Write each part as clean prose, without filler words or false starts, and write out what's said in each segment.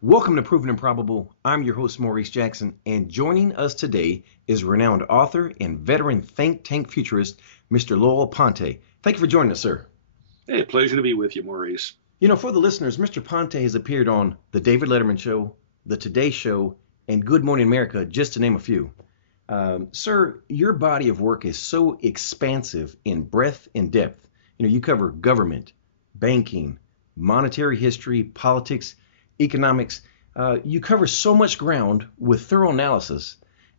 Welcome to Proven and Probable. I'm your host, Maurice Jackson, and joining us today is renowned author and veteran think tank futurist, Mr. Lowell Ponte. Thank you for joining us, sir. Hey, pleasure to be with you, Maurice. For the listeners, Mr. Ponte has appeared on The David Letterman Show, The Today Show, and Good Morning America, just to name a few. Sir, your body of work is so expansive in breadth and depth. You cover government, banking, monetary history, politics, economics. You cover so much ground with thorough analysis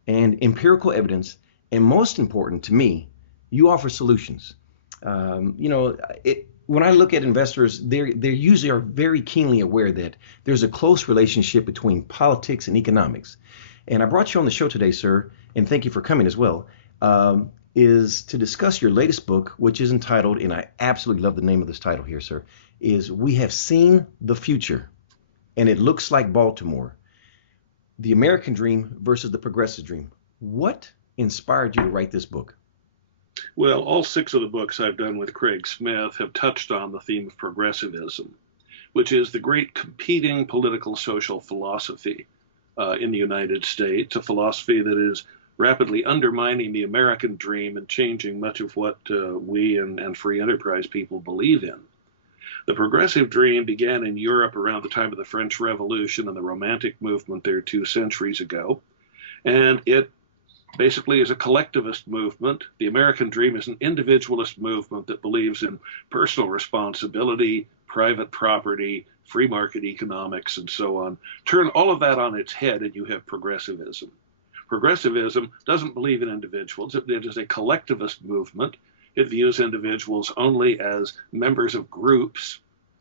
and empirical evidence, and most important to me, you offer solutions. When I look at investors, they usually are very keenly aware that there's a close relationship between politics and economics. And I brought you on the show today, sir, and thank you for coming as well, is to discuss your latest book, which is entitled, and I absolutely love the name of this title here, sir, is We Have Seen the Future, and It Looks Like Baltimore, the American Dream versus the Progressive Dream. What inspired you to write this book? Well, all six of the books I've done with Craig Smith have touched on the theme of progressivism, which is the great competing political social philosophy in the United States, a philosophy that is rapidly undermining the American dream and changing much of what we and free enterprise people believe in. The progressive dream began in Europe around the time of the French Revolution and the Romantic movement there 2 centuries ago, and it basically is a collectivist movement. The American dream is an individualist movement that believes in personal responsibility, private property, free market economics, and so on. Turn all of that on its head and you have progressivism. Progressivism doesn't believe in individuals. It is a collectivist movement. It views individuals only as members of groups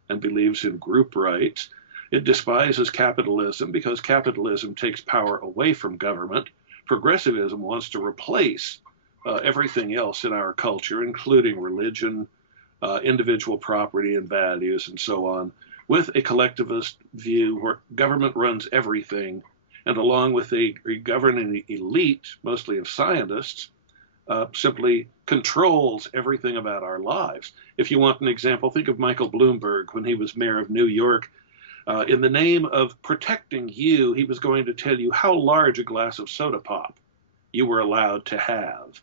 and believes in group rights. It despises capitalism because capitalism takes power away from government. Progressivism wants to replace everything else in our culture, including religion, individual property and values, and so on, with a collectivist view where government runs everything, and along with a governing elite, mostly of scientists, simply controls everything about our lives. If you want an example, think of Michael Bloomberg when he was mayor of New York. In the name of protecting you, he was going to tell you how large a glass of soda pop you were allowed to have.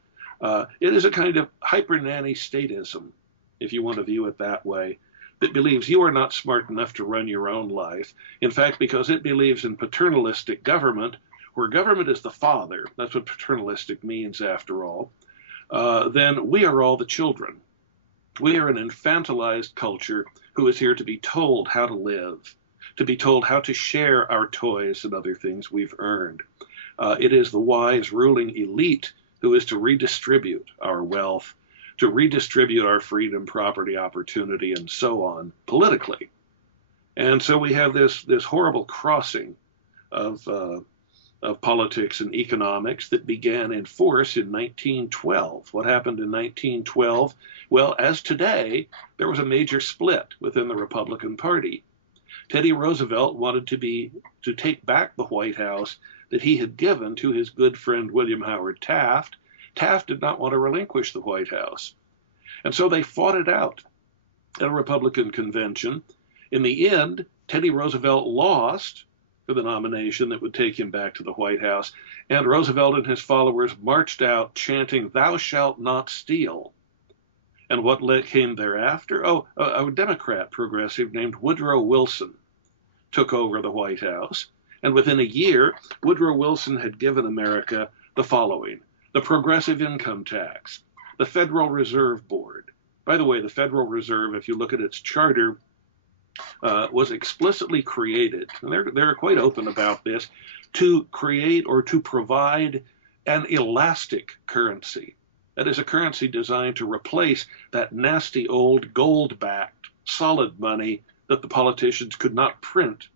It is a kind of hyper nanny statism, if you want to view it that way, that believes you are not smart enough to run your own life. In fact, because it believes in paternalistic government, where government is the father, that's what paternalistic means after all, then we are all the children. We are an infantilized culture who is here to be told how to live, to be told how to share our toys and other things we've earned. It is the wise ruling elite who is to redistribute our wealth, to redistribute our freedom, property, opportunity, and so on politically. And so we have this horrible crossing of politics and economics that began in force in 1912. What happened in 1912? Well, as today, there was a major split within the Republican Party. Teddy Roosevelt wanted to take back the White House that he had given to his good friend William Howard Taft. Taft did not want to relinquish the White House. And so they fought it out at a Republican convention. In the end, Teddy Roosevelt lost for the nomination that would take him back to the White House, and Roosevelt and his followers marched out chanting, "Thou shalt not steal." And what came thereafter? A Democrat progressive named Woodrow Wilson took over the White House. And within a year, Woodrow Wilson had given America the following: the progressive income tax, the Federal Reserve Board. By the way, the Federal Reserve, if you look at its charter, was explicitly created, and they're quite open about this, to create or to provide an elastic currency. That is a currency designed to replace that nasty old gold-backed solid money that the politicians could not print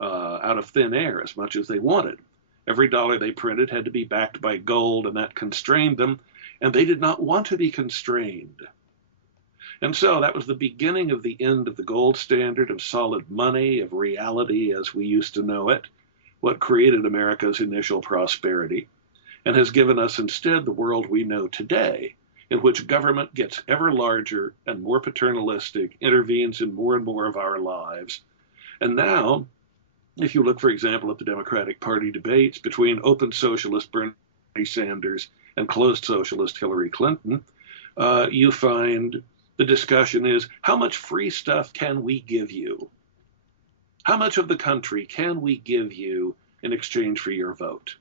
out of thin air as much as they wanted. Every dollar they printed had to be backed by gold, and that constrained them, and they did not want to be constrained. And so that was the beginning of the end of the gold standard, of solid money, of reality as we used to know it, what created America's initial prosperity, and has given us instead the world we know today, in which government gets ever larger and more paternalistic, intervenes in more and more of our lives. And now If you look, for example, at the Democratic Party debates between open socialist Bernie Sanders and closed socialist Hillary Clinton, you find the discussion is, how much free stuff can we give you? How much of the country can we give you in exchange for your vote?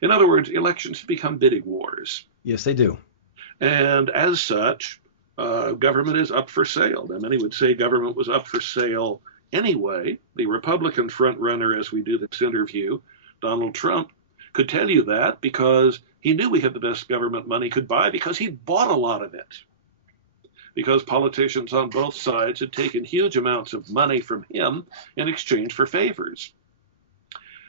In other words, elections become bidding wars. Yes, they do. And as such, government is up for sale. Now, many would say government was up for sale anyway. The Republican frontrunner, as we do this interview, Donald Trump, could tell you that because he knew we had the best government money could buy because he'd bought a lot of it. Because politicians on both sides had taken huge amounts of money from him in exchange for favors.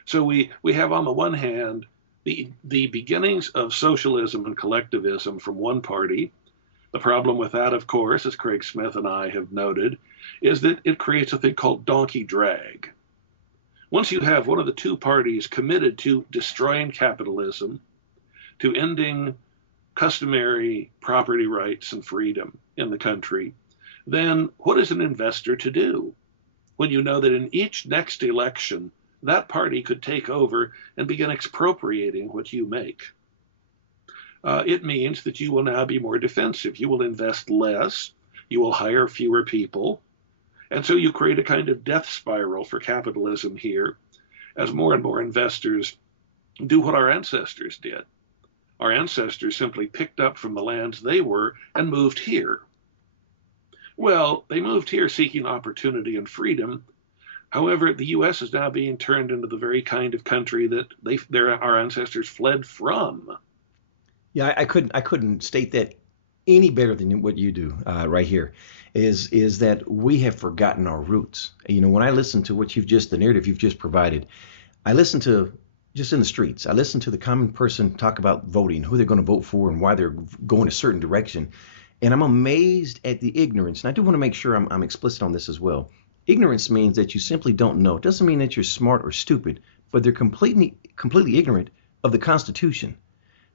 So we have on the one hand the beginnings of socialism and collectivism from one party. The problem with that, of course, as Craig Smith and I have noted, is that it creates a thing called donkey drag. Once you have one of the two parties committed to destroying capitalism, to ending customary property rights and freedom in the country, then what is an investor to do when you know that in each next election, that party could take over and begin expropriating what you make? It means that you will now be more defensive. You will invest less. You will hire fewer people. And so you create a kind of death spiral for capitalism here as more and more investors do what our ancestors did. Our ancestors simply picked up from the lands they were and moved here. Well, they moved here seeking opportunity and freedom. However, the U.S. is now being turned into the very kind of country that our ancestors fled from. Yeah, I couldn't state that any better than what you do right here. Is that we have forgotten our roots. You know, when I listen to the narrative you've just provided, I listen to just in the streets. I listen to the common person talk about voting, who they're going to vote for, and why they're going a certain direction, and I'm amazed at the ignorance. And I do want to make sure I'm explicit on this as well. Ignorance means that you simply don't know. It doesn't mean that you're smart or stupid, but they're completely ignorant of the Constitution.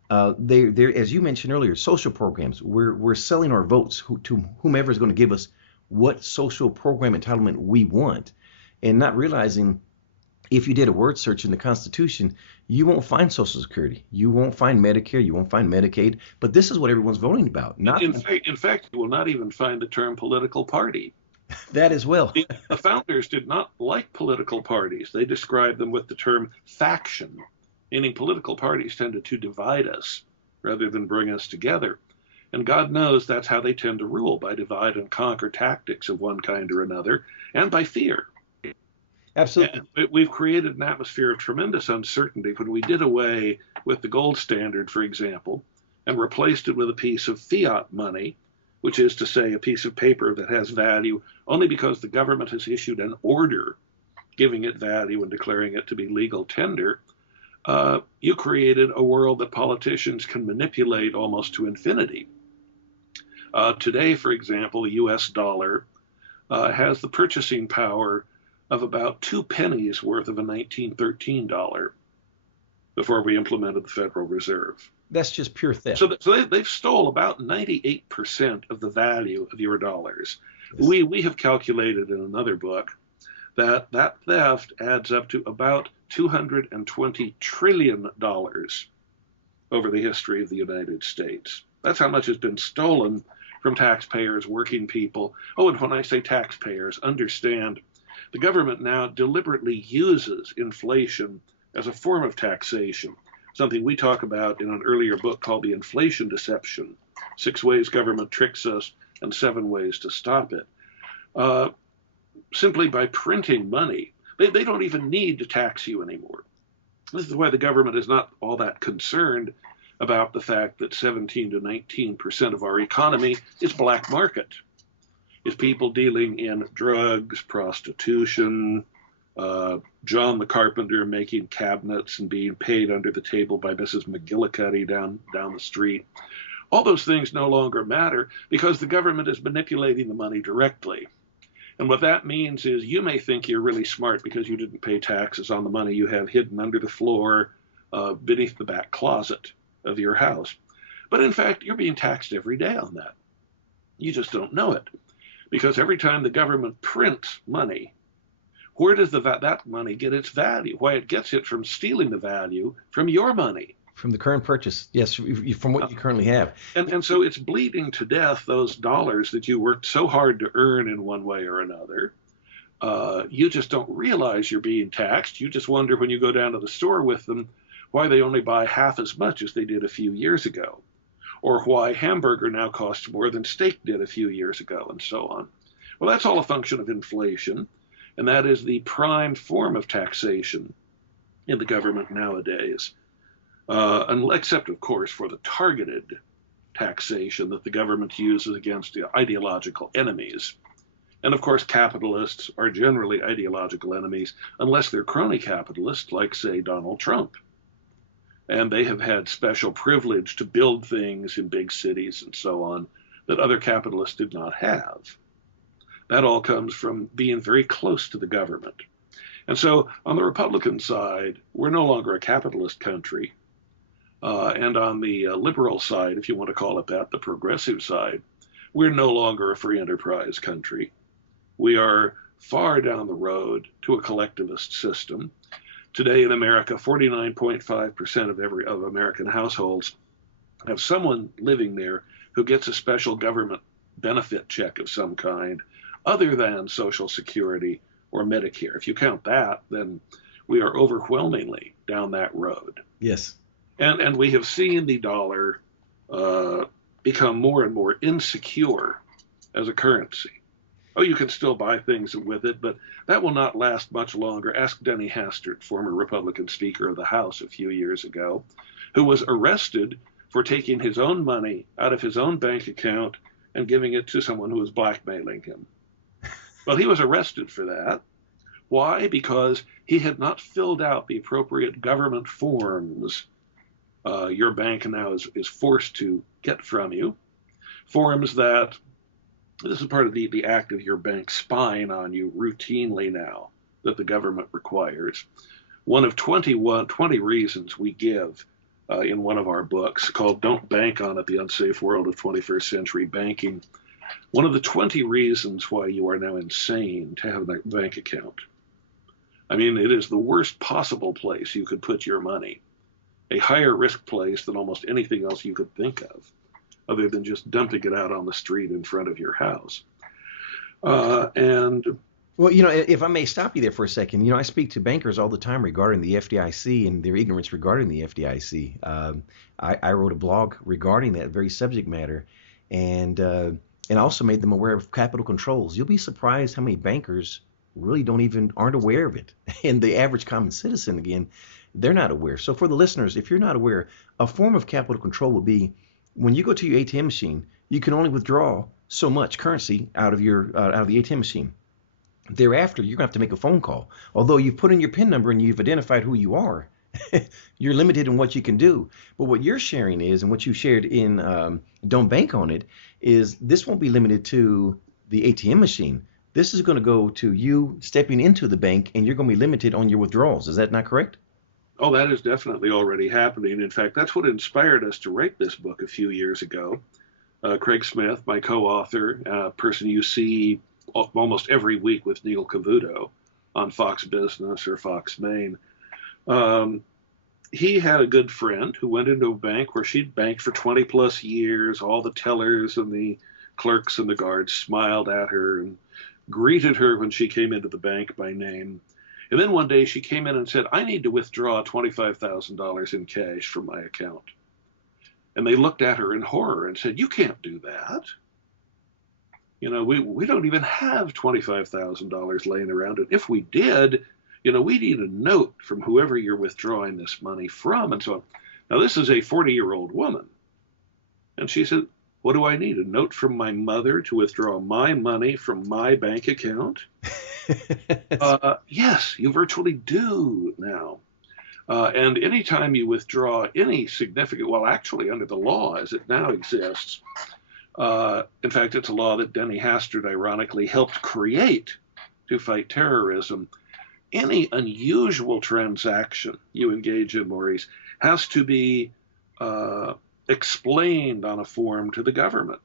They're, as you mentioned earlier, social programs. We're selling our votes to whomever is going to give us what social program entitlement we want, and not realizing if you did a word search in the Constitution, you won't find Social Security, you won't find Medicare, you won't find Medicaid. But this is what everyone's voting about. In fact, you will not even find the term political party. That as well. The founders did not like political parties. They described them with the term faction, meaning political parties tended to divide us rather than bring us together. And God knows that's how they tend to rule, by divide and conquer tactics of one kind or another, and by fear. Absolutely. And we've created an atmosphere of tremendous uncertainty when we did away with the gold standard, for example, and replaced it with a piece of fiat money, which is to say a piece of paper that has value only because the government has issued an order giving it value and declaring it to be legal tender. You created a world that politicians can manipulate almost to infinity. Today, for example, the US dollar has the purchasing power of about 2 pennies worth of a 1913 dollar before we implemented the Federal Reserve. That's just pure theft. So they've stole about 98% of the value of your dollars. Yes. We have calculated in another book that theft adds up to about $220 trillion over the history of the United States. That's how much has been stolen from taxpayers, working people. Oh, and when I say taxpayers, understand the government now deliberately uses inflation as a form of taxation, something we talk about in an earlier book called The Inflation Deception, 6 ways government tricks us and 7 ways to stop it. Simply by printing money, they don't even need to tax you anymore. This is why the government is not all that concerned about the fact that 17 to 19% of our economy is black market. Is people dealing in drugs, prostitution, John the carpenter making cabinets and being paid under the table by Mrs. McGillicuddy down the street. All those things no longer matter because the government is manipulating the money directly. And what that means is you may think you're really smart because you didn't pay taxes on the money you have hidden under the floor beneath the back closet of your house. But in fact, you're being taxed every day on that. You just don't know it. Because every time the government prints money, Where does that money get its value? Why, it gets it from stealing the value from your money. From the current purchase, yes, from what you currently have. And so it's bleeding to death those dollars that you worked so hard to earn in one way or another. You just don't realize you're being taxed. You just wonder when you go down to the store with them why they only buy half as much as they did a few years ago, or why hamburger now costs more than steak did a few years ago, and so on. Well, that's all a function of inflation, and that is the prime form of taxation in the government nowadays. Except, of course, for the targeted taxation that the government uses against the ideological enemies. And of course, capitalists are generally ideological enemies, unless they're crony capitalists, like, say, Donald Trump. And they have had special privilege to build things in big cities and so on that other capitalists did not have. That all comes from being very close to the government. And so on the Republican side, we're no longer a capitalist country. And on the liberal side, if you want to call it that, the progressive side, we're no longer a free enterprise country. We are far down the road to a collectivist system. Today in America, 49.5% of American households have someone living there who gets a special government benefit check of some kind, other than Social Security or Medicare. If you count that, then we are overwhelmingly down that road. Yes. And we have seen the dollar become more and more insecure as a currency. Oh, you can still buy things with it, but that will not last much longer. Ask Denny Hastert, former Republican Speaker of the House a few years ago, who was arrested for taking his own money out of his own bank account and giving it to someone who was blackmailing him. Well, he was arrested for that. Why? Because he had not filled out the appropriate government forms your bank now is forced to get from you. Forms that, this is part of the act of your bank spying on you routinely now that the government requires. One of 20 reasons we give in one of our books called Don't Bank on It, The Unsafe World of 21st Century Banking. One of the 20 reasons why you are now insane to have a bank account. I mean, it is the worst possible place you could put your money. A higher risk place than almost anything else you could think of, other than just dumping it out on the street in front of your house. Well, if I may stop you there for a second, I speak to bankers all the time regarding the FDIC and their ignorance regarding the FDIC. I wrote a blog regarding that very subject matter, and also made them aware of capital controls. You'll be surprised how many bankers really aren't aware of it. And the average common citizen, again, they're not aware. So for the listeners, if you're not aware, a form of capital control would be when you go to your ATM machine, you can only withdraw so much currency out of the ATM machine. Thereafter, you're going to have to make a phone call. Although you've put in your PIN number and you've identified who you are, you're limited in what you can do. But what you're sharing is, and what you shared in Don't Bank on It, is this won't be limited to the ATM machine. This is going to go to you stepping into the bank, and you're going to be limited on your withdrawals. Is that not correct? Oh, that is definitely already happening. In fact, that's what inspired us to write this book a few years ago. Craig Smith, my co-author, person you see almost every week with Neil Cavuto on Fox Business or Fox Maine, he had a good friend who went into a bank where she'd banked for 20 plus years. All the tellers and the clerks and the guards smiled at her and greeted her when she came into the bank by name. And then one day she came in and said, I need to withdraw $25,000 in cash from my account. And they looked at her in horror and said, you can't do that. We don't even have $25,000 laying around. And if we did, we need a note from whoever you're withdrawing this money from and so on. Now, this is a 40-year-old woman. And she said, what do I need? A note from my mother to withdraw my money from my bank account? Yes, you virtually do now. And anytime you withdraw any significant, well, actually under the law as it now exists, in fact, it's a law that Denny Hastert ironically helped create to fight terrorism. Any unusual transaction you engage in, Maurice, has to be explained on a form to the government.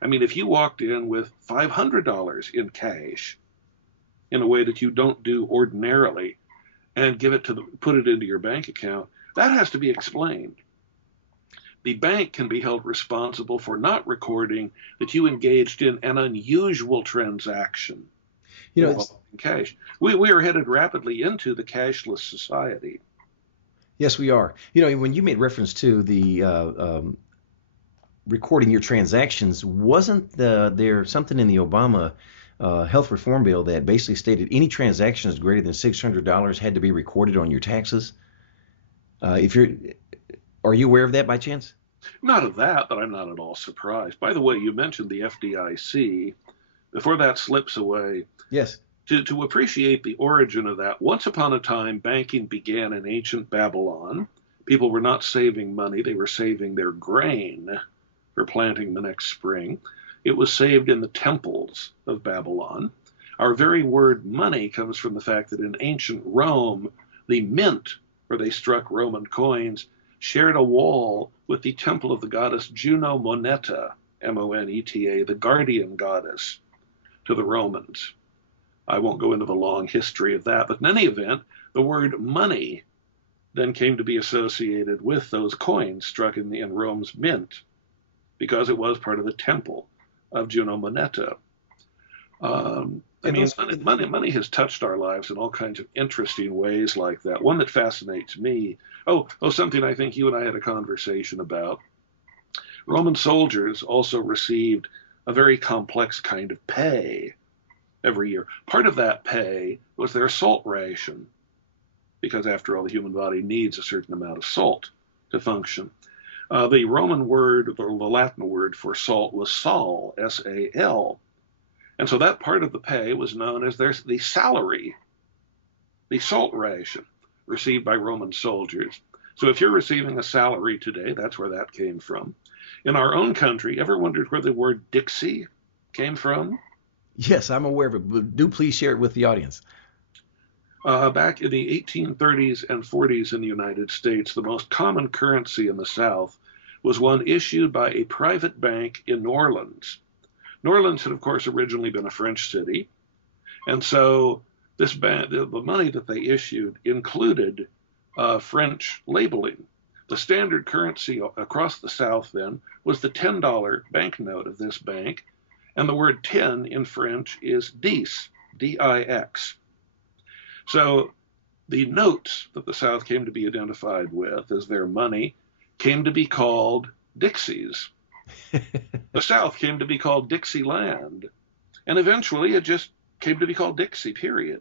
I mean, if you walked in with $500 in cash, in a way that you don't do ordinarily and put it into your bank account, that has to be explained. The bank can be held responsible for not recording that you engaged in an unusual transaction involving cash. We are headed rapidly into the cashless society. Yes, we are. When you made reference to the recording your transactions, wasn't there something in the Obama health reform bill that basically stated any transactions greater than $600 had to be recorded on your taxes? Are you aware of that by chance? Not of that, but I'm not at all surprised. By the way, you mentioned the FDIC. Before that slips away, yes. To appreciate the origin of that, once upon a time, banking began in ancient Babylon. People were not saving money, they were saving their grain for planting the next spring. It was saved in the temples of Babylon. Our very word money comes from the fact that in ancient Rome, the mint, where they struck Roman coins, shared a wall with the temple of the goddess Juno Moneta, M-O-N-E-T-A, the guardian goddess to the Romans. I won't go into the long history of that, but in any event, the word money then came to be associated with those coins struck in Rome's mint, because it was part of the temple of Juno Moneta. Money has touched our lives in all kinds of interesting ways like that. One that fascinates me, something I think you and I had a conversation about. Roman soldiers also received a very complex kind of pay every year. Part of that pay was their salt ration, because after all, the human body needs a certain amount of salt to function. The Roman word, or the Latin word for salt, was sal, S-A-L. And so that part of the pay was known as the salary, the salt ration received by Roman soldiers. So if you're receiving a salary today, that's where that came from. In our own country, ever wondered where the word Dixie came from? Yes, I'm aware of it, but do please share it with the audience. Back in the 1830s and 40s in the United States, the most common currency in the South was one issued by a private bank in New Orleans. New Orleans had, of course, originally been a French city, and so this bank, the money that they issued included French labeling. The standard currency across the South then was the $10 banknote of this bank, and the word 10 in French is dix, D-I-X. So the notes that the South came to be identified with as their money came to be called Dixies. The South came to be called Dixieland, and eventually it just came to be called Dixie, period.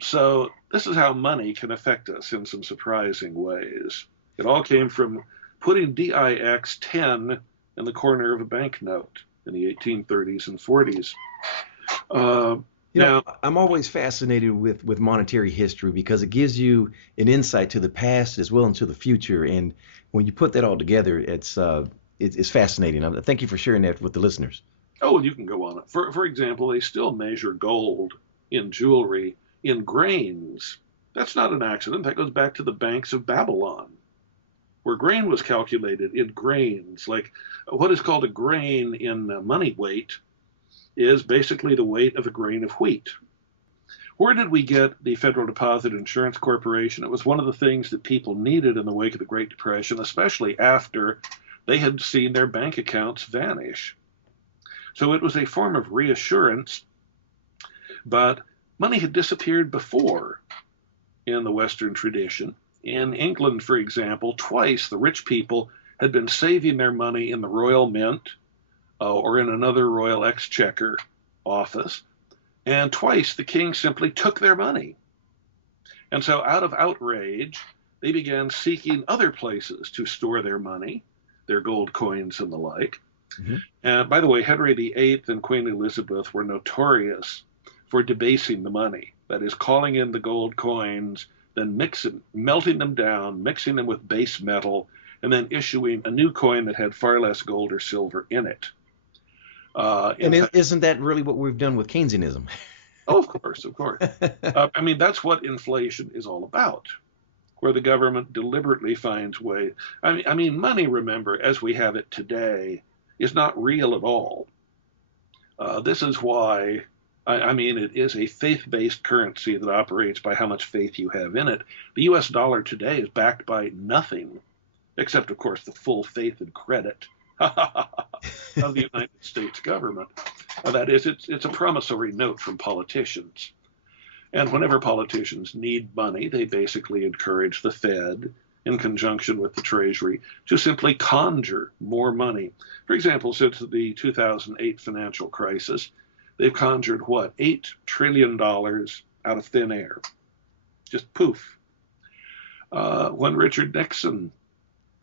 So this is how money can affect us in some surprising ways. It all came from putting DIX 10 in the corner of a banknote in the 1830s and 40s. I'm always fascinated with monetary history because it gives you an insight to the past as well into the future. And when you put that all together, it's fascinating. Thank you for sharing that with the listeners. Oh, well, you can go on it. For example, they still measure gold in jewelry in grains. That's not an accident. That goes back to the banks of Babylon, where grain was calculated in grains. Like what is called a grain in money weight is basically the weight of a grain of wheat. Where did we get the Federal Deposit Insurance Corporation? It was one of the things that people needed in the wake of the Great Depression, especially after they had seen their bank accounts vanish. So it was a form of reassurance, but money had disappeared before in the Western tradition. In England, for example, twice the rich people had been saving their money in the Royal Mint or in another Royal Exchequer office, and twice the king simply took their money. And so out of outrage, they began seeking other places to store their money, their gold coins and the like. Mm-hmm. And by the way, Henry VIII and Queen Elizabeth were notorious for debasing the money. That is, calling in the gold coins, then melting them down, mixing them with base metal, and then issuing a new coin that had far less gold or silver in it. Isn't that really what we've done with Keynesianism? Oh, of course. That's what inflation is all about, where the government deliberately finds ways. Money, remember, as we have it today, is not real at all. This is why I mean, it is a faith-based currency that operates by how much faith you have in it. The U.S. dollar today is backed by nothing, except, of course, the full faith and credit of the United States government. That is, it's a promissory note from politicians. And whenever politicians need money, they basically encourage the Fed, in conjunction with the Treasury, to simply conjure more money. For example, since the 2008 financial crisis, they've conjured what, $8 trillion out of thin air. Just poof. When Richard Nixon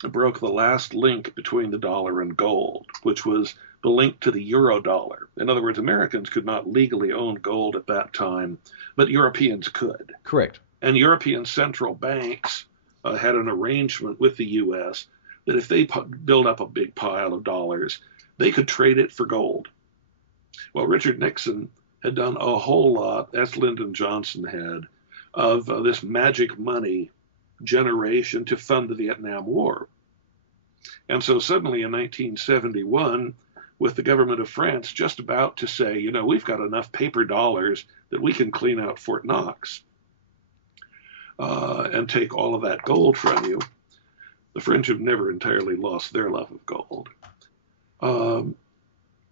broke the last link between the dollar and gold, which was the link to the euro dollar. In other words, Americans could not legally own gold at that time, but Europeans could. Correct. And European central banks had an arrangement with the U.S. that if they build up a big pile of dollars, they could trade it for gold. Well, Richard Nixon had done a whole lot, as Lyndon Johnson had, of this magic money generation to fund the Vietnam War. And so suddenly in 1971, with the government of France just about to say, you know, we've got enough paper dollars that we can clean out Fort Knox and take all of that gold from you. The French have never entirely lost their love of gold.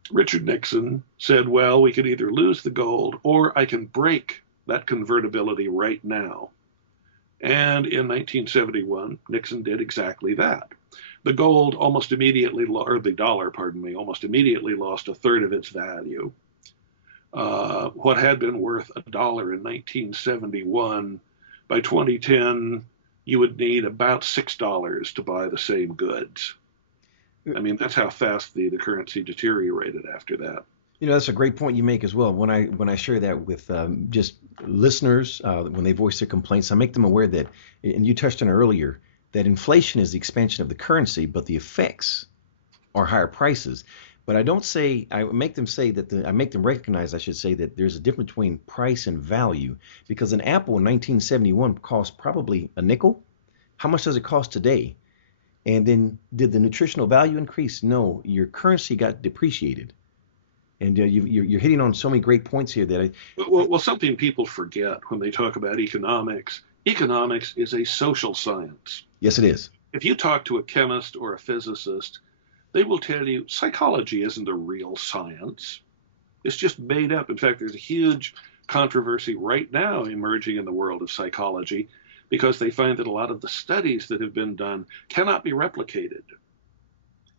Richard Nixon said, well, we could either lose the gold or I can break that convertibility right now. And in 1971, Nixon did exactly that. The gold almost immediately, or the dollar, pardon me, almost immediately lost a third of its value. What had been worth $1 in 1971, by 2010, you would need about $6 to buy the same goods. I mean, that's how fast the currency deteriorated after that. You know, that's a great point you make as well. When I share that with just listeners, when they voice their complaints, I make them aware that, and you touched on it earlier, that inflation is the expansion of the currency, but the effects are higher prices. But I don't say, I make them say that, I make them recognize, I should say, that there's a difference between price and value, because an apple in 1971 cost probably a nickel. How much does it cost today? And then did the nutritional value increase? No, your currency got depreciated. And you're hitting on so many great points here that well, something people forget when they talk about economics. Economics is a social science. Yes, it is. If you talk to a chemist or a physicist, they will tell you psychology isn't a real science. It's just made up. In fact, there's a huge controversy right now emerging in the world of psychology because they find that a lot of the studies that have been done cannot be replicated.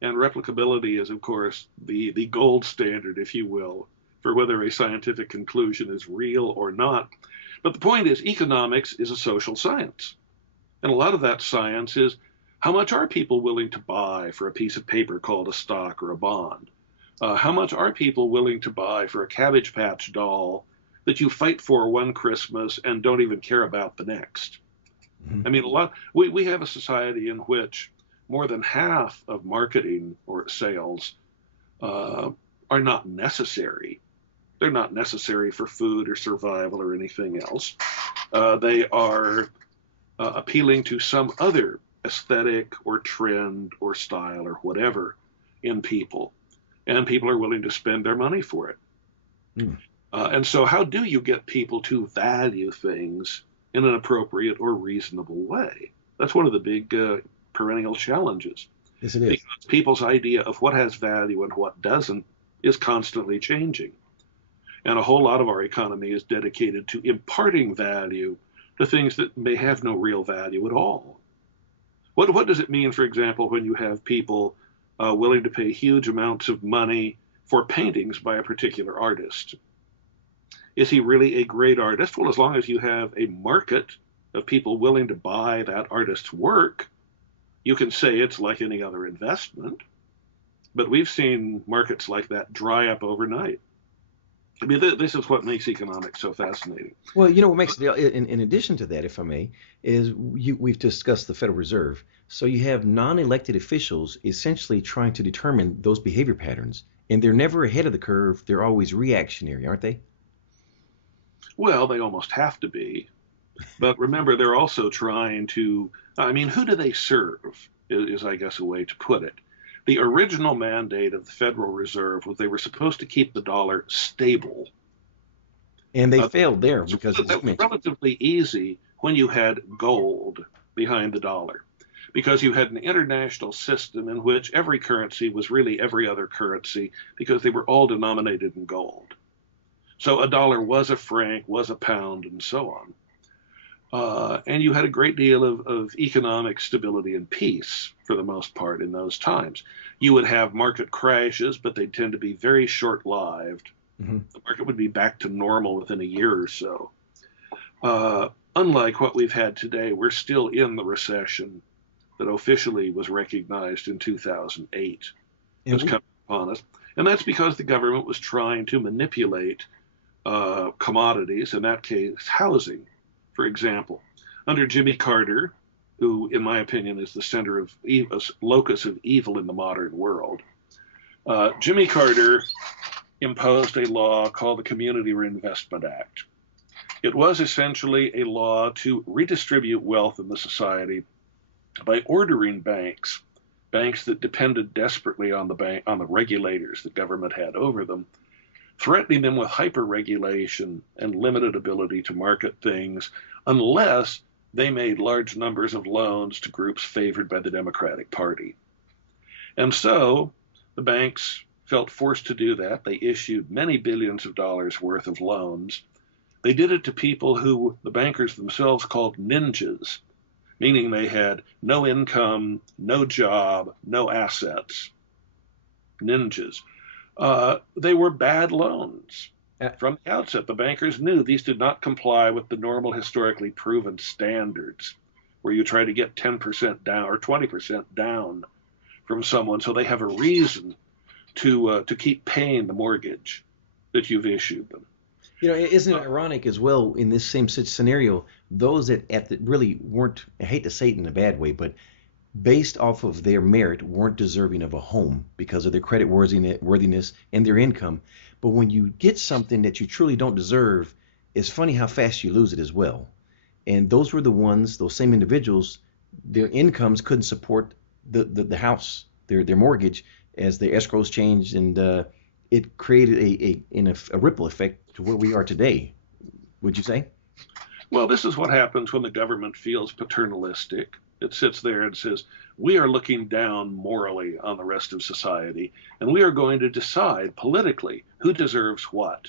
And replicability is, of course, the gold standard, if you will, for whether a scientific conclusion is real or not. But the point is, economics is a social science. And a lot of that science is, how much are people willing to buy for a piece of paper called a stock or a bond? How much are people willing to buy for a Cabbage Patch doll that you fight for one Christmas and don't even care about the next? Mm-hmm. I mean, we have a society in which more than half of marketing or sales are not necessary. They're not necessary for food or survival or anything else. They are appealing to some other aesthetic or trend or style or whatever in people. And people are willing to spend their money for it. Mm. And so how do you get people to value things in an appropriate or reasonable way? That's one of the big perennial challenges. Yes, it is. Because people's idea of what has value and what doesn't is constantly changing. And a whole lot of our economy is dedicated to imparting value to things that may have no real value at all. What does it mean, for example, when you have people willing to pay huge amounts of money for paintings by a particular artist? Is he really a great artist? Well, as long as you have a market of people willing to buy that artist's work, you can say it's like any other investment. But we've seen markets like that dry up overnight. I mean, this is what makes economics so fascinating. Well, you know what makes it, in addition to that, if I may, is we've discussed the Federal Reserve. So you have non-elected officials essentially trying to determine those behavior patterns, and they're never ahead of the curve. They're always reactionary, aren't they? Well, they almost have to be. But remember, they're also trying to, I mean, who do they serve, is I guess a way to put it. The original mandate of the Federal Reserve was they were supposed to keep the dollar stable. And they failed there So because, as you that was mentioned. relatively easy when you had gold behind the dollar, because you had an international system in which every currency was really every other currency because they were all denominated in gold. So a dollar was a franc, was a pound, and so on. And you had a great deal of economic stability and peace for the most part in those times. You would have market crashes, but they tend to be very short lived. Hmm. The market would be back to normal within a year or so. Unlike what we've had today, we're still in the recession that officially was recognized in 2008. And That's we, coming upon us. And that's because the government was trying to manipulate commodities, in that case, housing, for example. Under Jimmy Carter, who, in my opinion, is the center of locus of evil in the modern world, Jimmy Carter imposed a law called the Community Reinvestment Act. It was essentially a law to redistribute wealth in the society by ordering banks, banks that depended desperately on the regulators the government had over them, threatening them with hyper-regulation and limited ability to market things unless they made large numbers of loans to groups favored by the Democratic Party. And so the banks felt forced to do that. They issued many billions of dollars worth of loans. They did it to people who the bankers themselves called ninjas, meaning they had no income, no job, no assets. Ninjas. They were bad loans. uh, From the outset, the bankers knew these did not comply with the normal historically proven standards, where you try to get 10% down or 20% down from someone so they have a reason to keep paying the mortgage that you've issued them. isn't it ironic as well in this same such scenario? Those that really weren't, I hate to say it in a bad way, but based off of their merit, weren't deserving of a home because of their credit worthiness and their income. But when you get something that you truly don't deserve, it's funny how fast you lose it as well. And those were the ones, those same individuals, their incomes couldn't support the house, their mortgage, as the escrows changed, and it created a ripple effect to where we are today. Would you say? Well, this is what happens when the government feels paternalistic. It sits there and says, we are looking down morally on the rest of society, and we are going to decide politically who deserves what.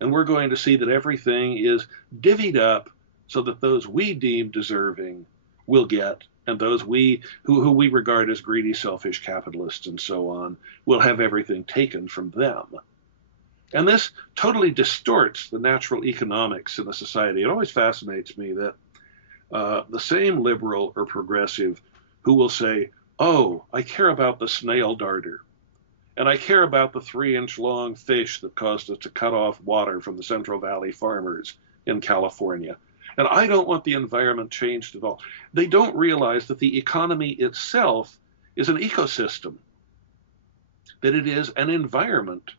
And we're going to see that everything is divvied up so that those we deem deserving will get, and those who we regard as greedy, selfish capitalists and so on will have everything taken from them. And this totally distorts the natural economics in the society. It always fascinates me that the same liberal or progressive who will say, oh, I care about the snail darter, and I care about the 3-inch long fish that caused us to cut off water from the Central Valley farmers in California. And I don't want the environment changed at all. They don't realize that the economy itself is an ecosystem, that it is an environment.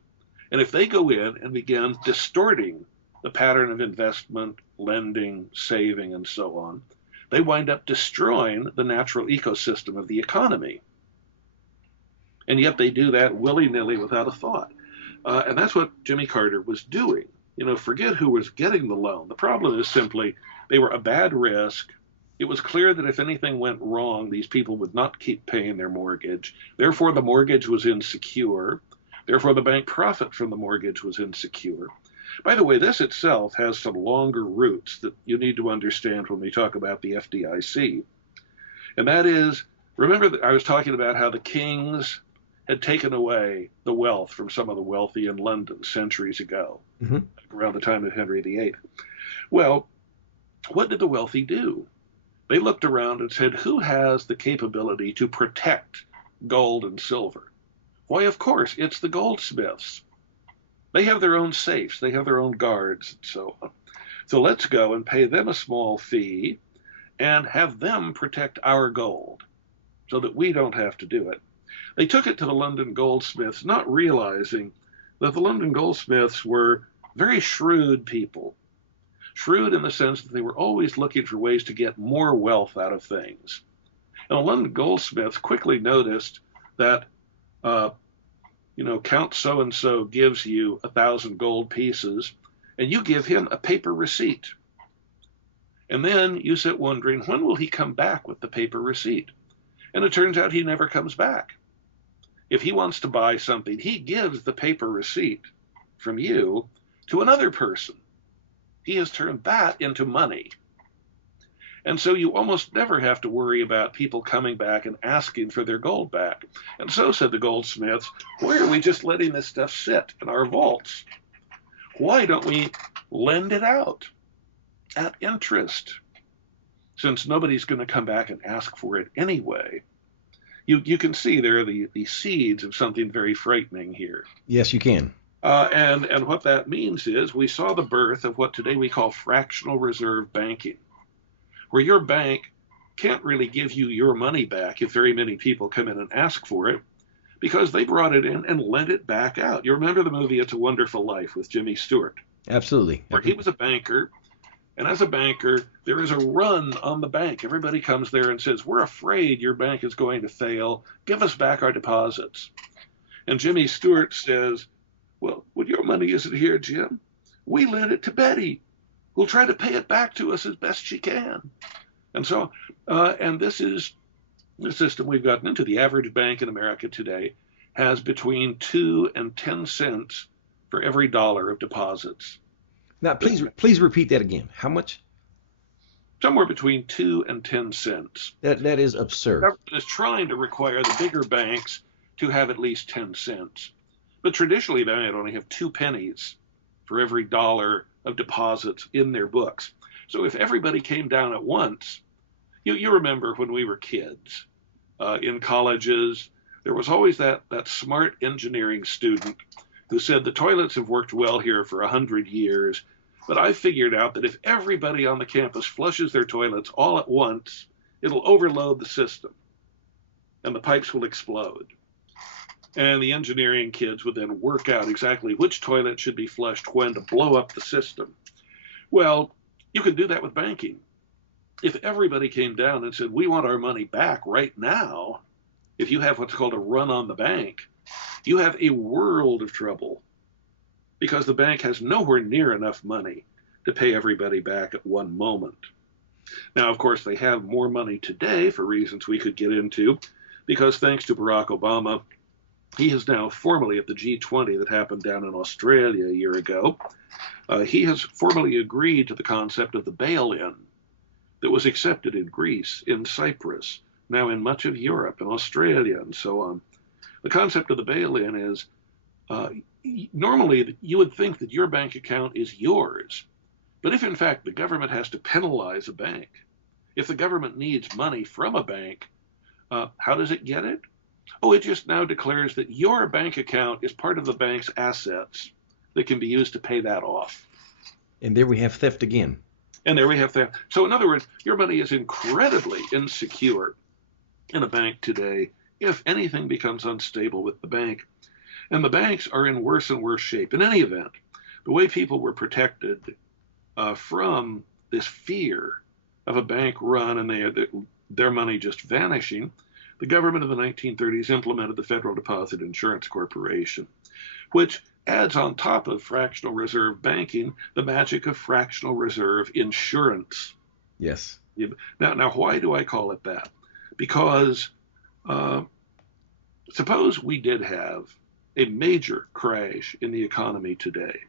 And if they go in and begin distorting the pattern of investment, lending, saving, and so on, they wind up destroying the natural ecosystem of the economy. And yet they do that willy-nilly without a thought. And that's what Jimmy Carter was doing. Forget who was getting the loan. The problem is simply they were a bad risk. It was clear that if anything went wrong, these people would not keep paying their mortgage. Therefore, the mortgage was insecure. Therefore, the bank profit from the mortgage was insecure. By the way, this itself has some longer roots that you need to understand when we talk about the FDIC. And that is, remember that I was talking about how the kings had taken away the wealth from some of the wealthy in London centuries ago, Mm-hmm. around the time of Henry VIII. Well, what did the wealthy do? They looked around and said, who has the capability to protect gold and silver? Why, of course, it's the goldsmiths. They have their own safes, they have their own guards, and so on. So let's go and pay them a small fee and have them protect our gold so that we don't have to do it. They took it to the London goldsmiths, not realizing that the London goldsmiths were very shrewd people. Shrewd in the sense that they were always looking for ways to get more wealth out of things. And the London goldsmiths quickly noticed that, Count so-and-so gives you 1,000 gold pieces, and you give him a paper receipt. And then you sit wondering, when will he come back with the paper receipt? And it turns out he never comes back. If he wants to buy something, he gives the paper receipt from you to another person. He has turned that into money. And so you almost never have to worry about people coming back and asking for their gold back. And so, said the goldsmiths, why are we just letting this stuff sit in our vaults? Why don't we lend it out at interest? Since nobody's going to come back and ask for it anyway. You can see there are the seeds of something very frightening here. Yes, you can. And what that means is we saw the birth of what today we call fractional reserve banking, where your bank can't really give you your money back if very many people come in and ask for it, because they brought it in and lent it back out. You remember the movie It's a Wonderful Life with Jimmy Stewart? Absolutely. Where he was a banker, and as a banker, there is a run on the bank. Everybody comes there and says, we're afraid your bank is going to fail. Give us back our deposits. And Jimmy Stewart says, well, your money isn't here, Jim. We lent it to Betty, who'll try to pay it back to us as best she can. And so, and this is the system we've gotten into. The average bank in America today has between 2 and 10 cents for every dollar of deposits. Now, please repeat that again. How much? Somewhere between 2 and 10 cents. That is absurd. The government is trying to require the bigger banks to have at least 10 cents. But traditionally, they might only have 2 pennies for every dollar of deposits in their books. So if everybody came down at once, you remember when we were kids in colleges, there was always that smart engineering student who said the toilets have worked well here for 100 years, but I figured out that if everybody on the campus flushes their toilets all at once, it'll overload the system and the pipes will explode. And the engineering kids would then work out exactly which toilet should be flushed when to blow up the system. Well, you can do that with banking. If everybody came down and said, we want our money back right now, if you have what's called a run on the bank, you have a world of trouble because the bank has nowhere near enough money to pay everybody back at one moment. Now, of course, they have more money today for reasons we could get into, because thanks to Barack Obama, he is now formally at the G20 that happened down in Australia a year ago. He has formally agreed to the concept of the bail-in that was accepted in Greece, in Cyprus, now in much of Europe and Australia and so on. The concept of the bail-in is normally you would think that your bank account is yours. But if in fact the government has to penalize a bank, if the government needs money from a bank, how does it get it? Oh, it just now declares that your bank account is part of the bank's assets that can be used to pay that off. And there we have theft again. And there we have theft. So in other words, your money is incredibly insecure in a bank today if anything becomes unstable with the bank. And the banks are in worse and worse shape. In any event, the way people were protected from this fear of a bank run and their money just vanishing, the government of the 1930s implemented the Federal Deposit Insurance Corporation, which adds on top of fractional reserve banking the magic of fractional reserve insurance. Yes. Now, why do I call it that? Because suppose we did have a major crash in the economy today.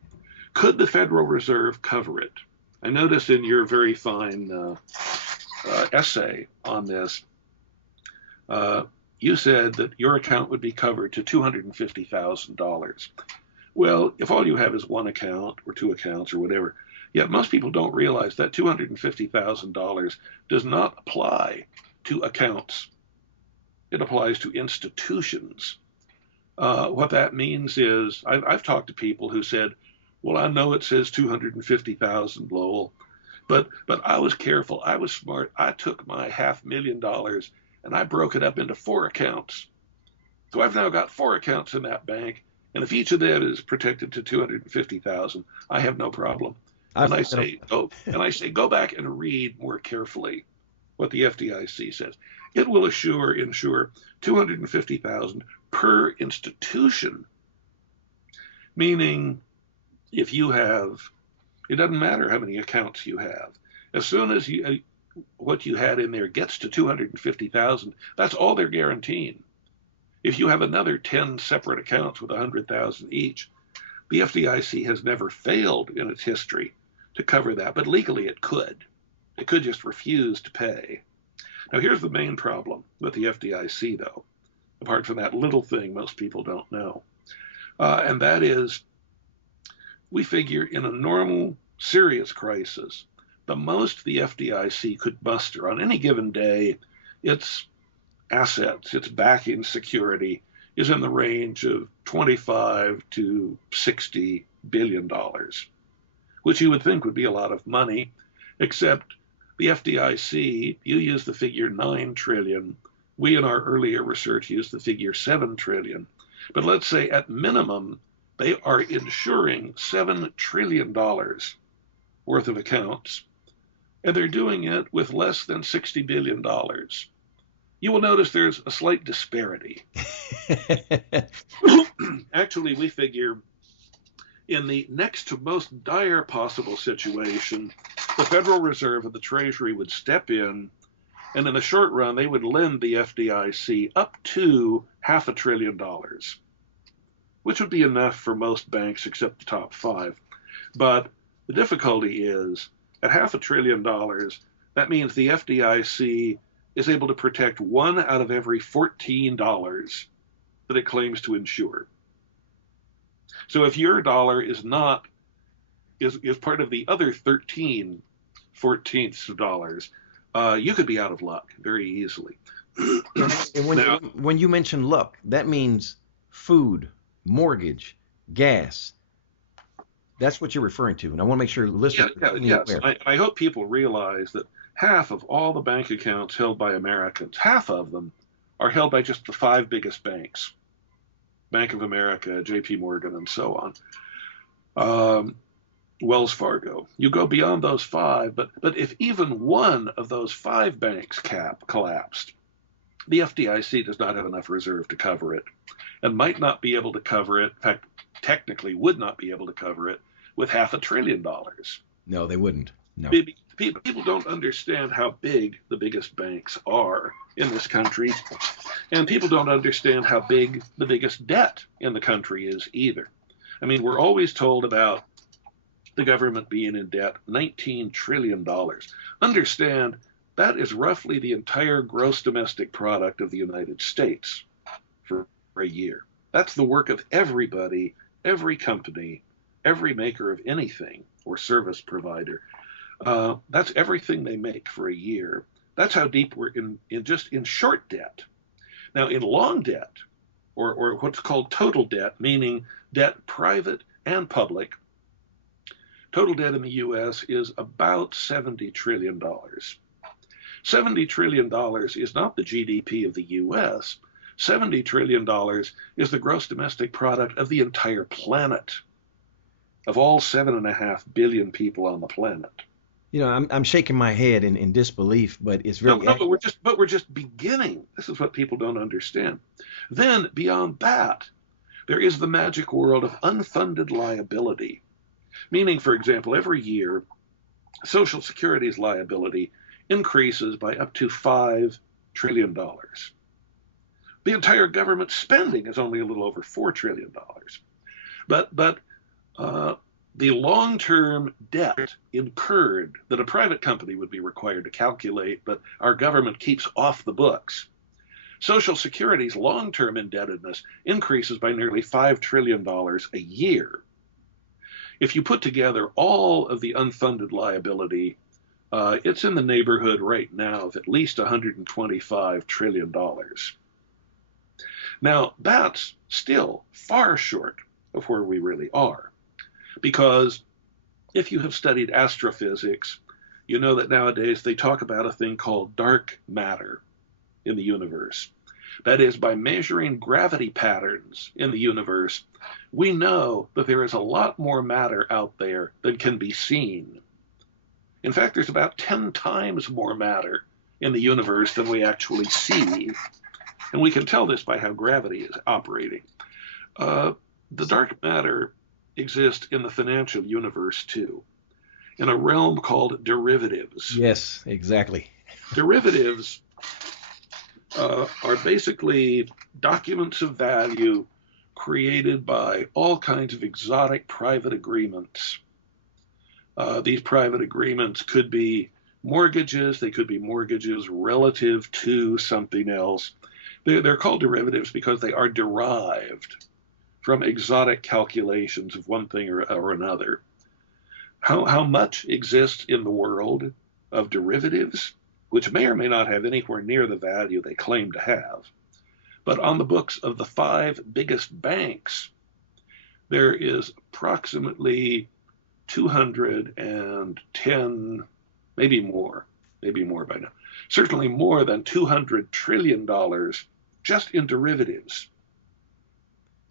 Could the Federal Reserve cover it? I noticed in your very fine essay on this, you said that your account would be covered to $250,000. Well, if all you have is one account or two accounts or whatever, yet most people don't realize that $250,000 does not apply to accounts. It applies to institutions. What that means is, I've talked to people who said, well, I know it says 250,000, Lowell, but I was careful. I was smart. I took my $500,000 and I broke it up into 4 accounts. So I've now got 4 accounts in that bank, and if each of them is protected to 250,000, I have no problem. And I say, go back and read more carefully what the FDIC says. It will insure 250,000 per institution, meaning if you have It doesn't matter how many accounts you have. As soon as what you had in there gets to 250,000, that's all they're guaranteeing. If you have another 10 separate accounts with 100,000 each, the FDIC has never failed in its history to cover that, but legally it could. It could just refuse to pay. Now, here's the main problem with the FDIC, though, apart from that little thing most people don't know. And that is, we figure in a normal, serious crisis, the most the FDIC could muster on any given day, its assets, its backing security, is in the range of 25 to 60 billion dollars, which you would think would be a lot of money, except the FDIC, you use the figure 9 trillion. We in our earlier research used the figure 7 trillion. But let's say at minimum, they are insuring $7 trillion worth of accounts, and they're doing it with less than $60 billion. You will notice there's a slight disparity. Actually, we figure in the next to most dire possible situation, the Federal Reserve and the Treasury would step in, and in the short run, they would lend the FDIC up to $500 billion, which would be enough for most banks except the top 5. But the difficulty is, at $500 billion, that means the FDIC is able to protect 1 out of every $14 that it claims to insure. So if your dollar is part of the other 13 14ths of dollars, you could be out of luck very easily. And when you mention luck, that means food, mortgage, gas. That's what you're referring to, and I want to make sure listeners are aware. I hope people realize that half of all the bank accounts held by Americans, half of them are held by just the 5 biggest banks: Bank of America, J.P. Morgan, and so on. Wells Fargo. You go beyond those 5, but if even one of those 5 banks collapsed, the FDIC does not have enough reserve to cover it, and might not be able to cover it. In fact, technically would not be able to cover it with $500 billion. No, they wouldn't. No. People don't understand how big the biggest banks are in this country, and people don't understand how big the biggest debt in the country is either. I mean, we're always told about the government being in debt $19 trillion. Understand, that is roughly the entire gross domestic product of the United States for a year. That's the work of everybody, every company, every maker of anything or service provider. That's everything they make for a year. That's how deep we're in short debt. Now, in long debt, or what's called total debt, meaning debt private and public, total debt in the U.S. is about $70 trillion. $70 trillion is not the GDP of the U.S. $70 trillion is the gross domestic product of the entire planet, of all 7.5 billion people on the planet. You know, I'm shaking my head in disbelief, but it's very. No, but we're just beginning. This is what people don't understand. Then beyond that, there is the magic world of unfunded liability, meaning, for example, every year, Social Security's liability increases by up to $5 trillion. The entire government spending is only a little over $4 trillion. But the long-term debt incurred that a private company would be required to calculate, but our government keeps off the books. Social Security's long-term indebtedness increases by nearly $5 trillion a year. If you put together all of the unfunded liability, it's in the neighborhood right now of at least $125 trillion. Now, that's still far short of where we really are. Because if you have studied astrophysics, you know that nowadays they talk about a thing called dark matter in the universe. That is, by measuring gravity patterns in the universe, we know that there is a lot more matter out there than can be seen. In fact, there's about 10 times more matter in the universe than we actually see. And we can tell this by how gravity is operating. The dark matter exist in the financial universe too. in a realm called derivatives. Yes, exactly. Derivatives are basically documents of value created by all kinds of exotic private agreements. These private agreements could be mortgages. They could be mortgages relative to something else. They're called derivatives because they are derived from exotic calculations of one thing or another. How much exists in the world of derivatives, which may or may not have anywhere near the value they claim to have. But on the books of the 5 biggest banks, there is approximately 210, maybe more by now, certainly more than $200 trillion just in derivatives,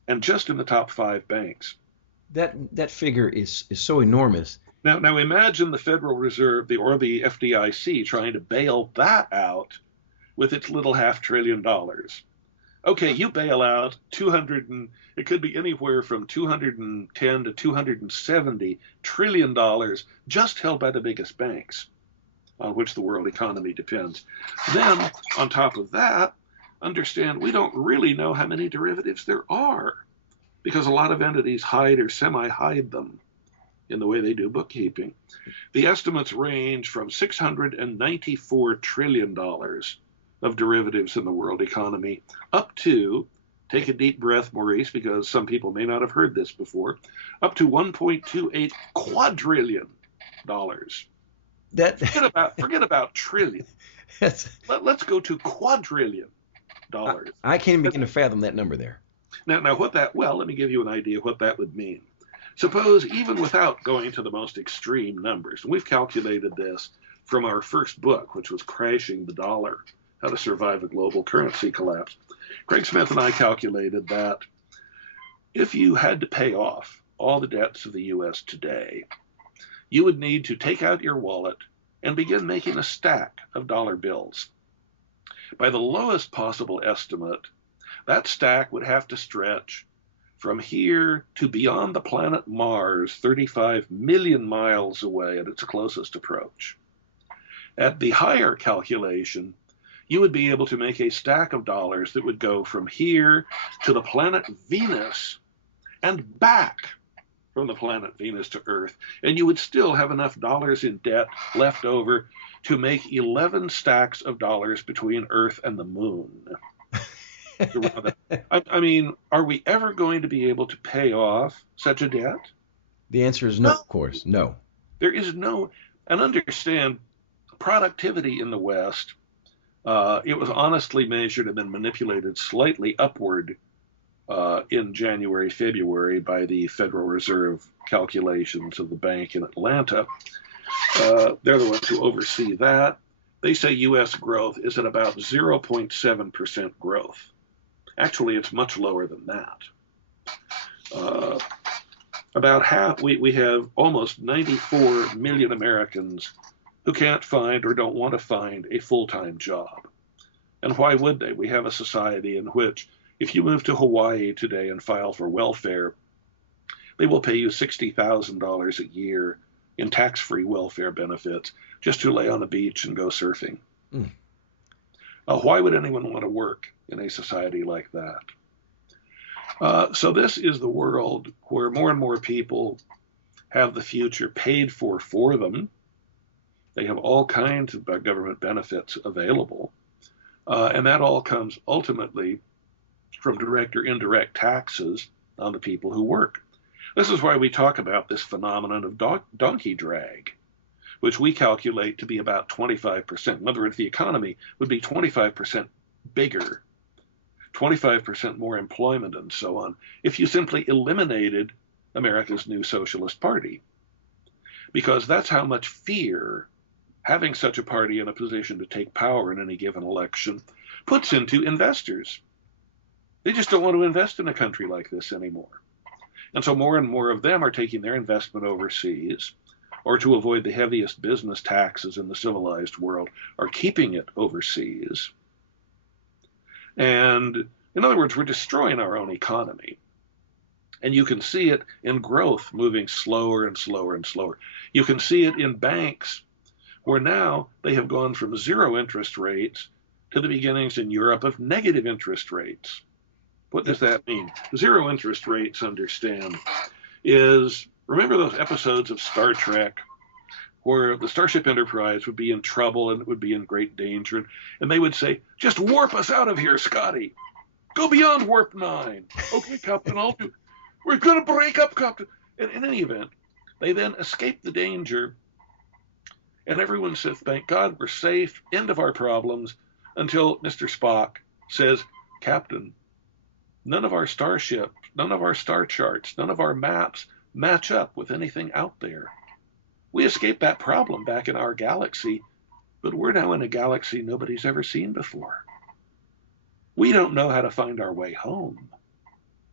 and just in the top 5 banks. That figure is so enormous. Now imagine the Federal Reserve or the FDIC trying to bail that out with its little $500 billion. Okay, you bail out it could be anywhere from 210 to 270 trillion dollars just held by the biggest banks on which the world economy depends. Then, on top of that, understand we don't really know how many derivatives there are, because a lot of entities hide or semi-hide them in the way they do bookkeeping. The estimates range from $694 trillion of derivatives in the world economy up to, take a deep breath, Maurice, because some people may not have heard this before, up to $1.28 quadrillion. Forget about trillion. Let's go to quadrillion dollars. I can't even begin to fathom that number there. Now let me give you an idea what that would mean. Suppose, even without going to the most extreme numbers, and we've calculated this from our first book, which was Crashing the Dollar, How to Survive a Global Currency Collapse. Craig Smith and I calculated that if you had to pay off all the debts of the U.S. today, you would need to take out your wallet and begin making a stack of dollar bills. By the lowest possible estimate, that stack would have to stretch from here to beyond the planet Mars, 35 million miles away at its closest approach. At the higher calculation, you would be able to make a stack of dollars that would go from here to the planet Venus and back from the planet Venus to Earth, and you would still have enough dollars in debt left over to make 11 stacks of dollars between Earth and the moon. I mean, are we ever going to be able to pay off such a debt? The answer is no, of course, no. There is no, and understand, productivity in the West, it was honestly measured and then manipulated slightly upward in January, February by the Federal Reserve calculations of the bank in Atlanta. They're the ones who oversee that. They say U.S. growth is at about 0.7% growth. Actually, it's much lower than that. About half, we have almost 94 million Americans who can't find or don't want to find a full-time job. And why would they? We have a society in which if you move to Hawaii today and file for welfare, they will pay you $60,000 a year in tax-free welfare benefits just to lay on a beach and go surfing. Mm. Why would anyone want to work in a society like that? So this is the world where more and more people have the future paid for them. They have all kinds of government benefits available. And that all comes ultimately from direct or indirect taxes on the people who work. This is why we talk about this phenomenon of donkey drag, which we calculate to be about 25%. In other words, the economy would be 25% bigger, 25% more employment, and so on, if you simply eliminated America's new Socialist Party. Because that's how much fear having such a party in a position to take power in any given election puts into investors. They just don't want to invest in a country like this anymore. And so more and more of them are taking their investment overseas, or to avoid the heaviest business taxes in the civilized world, are keeping it overseas. And in other words, we're destroying our own economy. And you can see it in growth moving slower and slower and slower. You can see it in banks where now they have gone from zero interest rates to the beginnings in Europe of negative interest rates. What does that mean? Zero interest rates, understand, is, remember those episodes of Star Trek where the Starship Enterprise would be in trouble and it would be in great danger, and they would say, just warp us out of here, Scotty. Go beyond warp 9. Okay, Captain, I'll do. We're going to break up, Captain. And in any event, they then escape the danger, and everyone says, thank God we're safe, end of our problems, until Mr. Spock says, Captain, none of our starships, none of our star charts, none of our maps match up with anything out there. We escaped that problem back in our galaxy, but we're now in a galaxy nobody's ever seen before. We don't know how to find our way home.